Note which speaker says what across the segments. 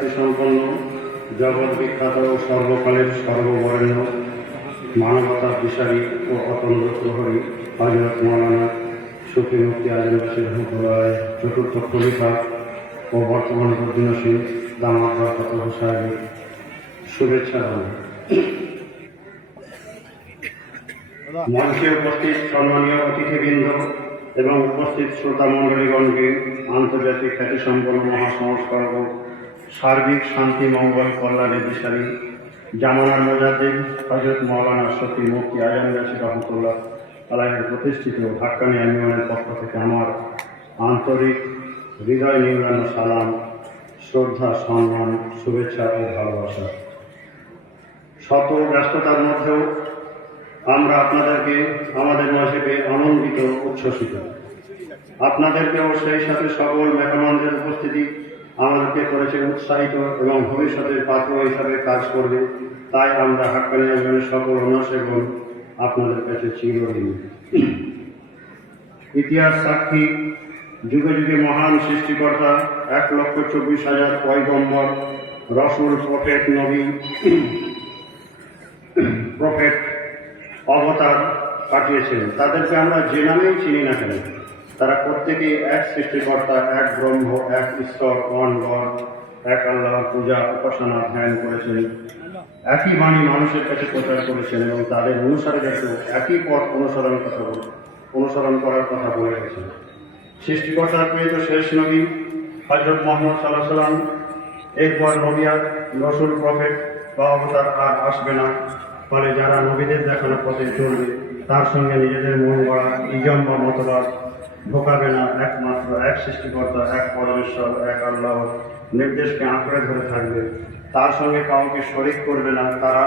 Speaker 1: খ্যাতি সম্পন্ন, জগৎ বিখ্যাত ও সর্বকালের সর্ববরেণ্য মানবতার দিশারি ও অতন্দ্র প্রহরী হজরত মৌলানা সুফি মুক্তি আজমবাসী রহমতুল্লাহ চতুর্থ খলিফা ও বর্তমান বদিনসীন দামাদ বরকত হোসাইনের শুভেচ্ছা মঞ্চে উপস্থিত সম্মানীয় অতিথিবৃন্দ এবং উপস্থিত শ্রোতা মণ্ডলীগণকে আন্তর্জাতিক খ্যাতিসম্পন্ন মহাসংস্কারক সার্বিক শান্তি, মঙ্গল কল্যাণের দিশারি। জামানার মোজাদ্দিন হজরত মৌলানা শফি মুফতি আজম গাছি রহমতুল্লাহ আলাহের প্রতিষ্ঠিত হাক্কানি আন্দোলনের পক্ষ থেকে আমার আন্তরিক হৃদয় নিংড়ানো সালাম, শ্রদ্ধা, সম্মান, শুভেচ্ছা ও ভালোবাসা। শত ব্যস্ততার মধ্যেও আমরা আপনাদেরকে, আমাদের মাঝে আনন্দিত, উচ্ছ্বসিত। আপনাদেরকেও সেই সাথে সকল মেহমানদের উপস্থিতি আমাদেরকে করেছে উৎসাহিত এবং ভবিষ্যতের পাত্র হিসাবে কাজ করবে। তাই আমরা হাক্কানি আজমের সকল অনুসেবন আপনাদের কাছে চিরঋণী। ইতিহাস সাক্ষী, যুগে যুগে মহান সৃষ্টিকর্তা, এক লক্ষ চব্বিশ হাজার পয়গম্বর, রসুল, প্রফেট, নবী, প্রফেট, অবতার পাঠিয়েছেন তাদেরকে আমরা যে নামেই চিনি না কেন তারা প্রত্যেকেই এক সৃষ্টিকর্তা, এক ব্রহ্ম, এক ঈশ্বর ওয়ান গড, এক আল্লাহর পূজা, উপাসনা, ধ্যান করেছেন। একই বাণী মানুষের কাছে প্রচার করেছেন এবং তাদের অনুসারীদেরকেও একই পথ অনুসরণ কথা বল অনুসরণ করার কথা বলে গেছেন। সৃষ্টিকর্তার প্রিয় শেষ নবী হজরত মোহাম্মদ সাল্লাহ সাল্লাম এরপর নবিয়া রসুল, প্রফেট বা অবতার আর আসবে না। ফলে যারা নবীদের দেখানো পথে চলবে, তার সঙ্গে নিজেদের মন গড়া, ইজম বা মতবাদ ঢোকাবে না, একমাত্র, এক সৃষ্টিকর্তা, এক পরমেশ্বর, এক আল্লাহ। নির্দেশকে আঁকড়ে ধরে থাকবে। তার সঙ্গে কাউকে শরিক করবে না, তারা,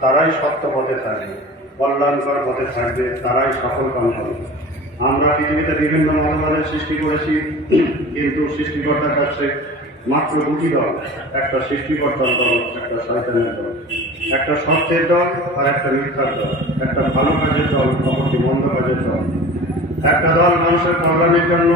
Speaker 1: তারাই সত্য পথে থাকবে। কল্যাণকর পথে থাকবে, তারাই সফল কাম হবে আমরা পৃথিবীতে বিভিন্ন মতবাদের সৃষ্টি করেছি, কিন্তু সৃষ্টিকর্তার কাছে মাত্র দুটি দল। একটা সৃষ্টিকর্তার দল, একটা শয়তানের দল। একটা সত্যের দল আর একটা মিথ্যার দল। একটা ভালো কাজের দল, অপরটি মন্দ কাজের দল। একটা দল মানুষের কল্যাণের জন্য